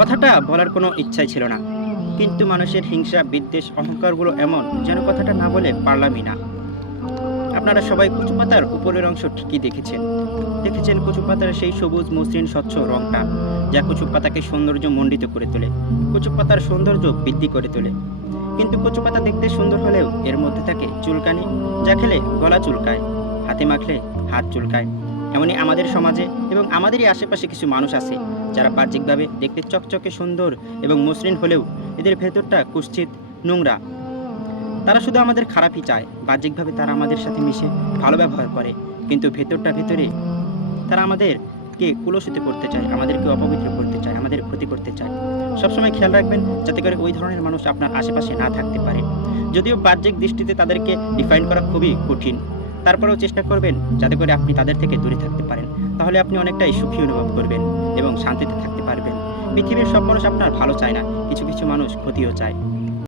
কথাটা বলার কোনো ইচ্ছাই ছিল না, কিন্তু মানুষের হিংসা, বিদ্বেষ, অহংকারগুলো এমন যেন কথাটা না বলে পারলামই না। আপনারা সবাই কচু পাতার উপরের অংশ ঠিকই দেখেছেন। দেখেছেন কচু পাতার সেই সবুজ মসৃণ স্বচ্ছ রংটা, যা কচু পাতাকে সৌন্দর্য মণ্ডিত করে তোলে, কচু পাতার সৌন্দর্য বৃদ্ধি করে তোলে। কিন্তু কচু পাতা দেখতে সুন্দর হলেও এর মধ্যে থাকে চুলকানি, যা খেলে গলা চুলকায়, হাতে মাখলে হাত চুলকায়। এমনই আমাদের সমাজে এবং আমাদেরই আশেপাশে কিছু মানুষ আছে, যারা বাহ্যিকভাবে দেখতে চকচকে সুন্দর এবং মসৃণ হলেও এদের ভেতরটা কুৎসিত, নোংরা। তারা শুধু আমাদের খারাপই চায়। বাহ্যিকভাবে তারা আমাদের সাথে মিশে ভালো ব্যবহার করে, কিন্তু ভেতরে তারা আমাদেরকে কুলসিত করতে চায়, আমাদেরকে অপবিত্র করতে চায়, আমাদের ক্ষতি করতে চায়। সবসময় খেয়াল রাখবেন যাতে করে ওই ধরনের মানুষ আপনার আশেপাশে না থাকতে পারে। যদিও বাহ্যিক দৃষ্টিতে তাদেরকে ডিফাইন করা খুবই কঠিন, তারপরেও চেষ্টা করবেন যাতে করে আপনি তাদের থেকে দূরে থাকতে পারেন। তাহলে আপনি অনেকটাই সুখী অনুভব করবেন এবং শান্তিতে থাকতে পারবেন। পৃথিবীর সব মানুষ আপনার ভালো চায় না, কিছু কিছু মানুষ ক্ষতিও চায়।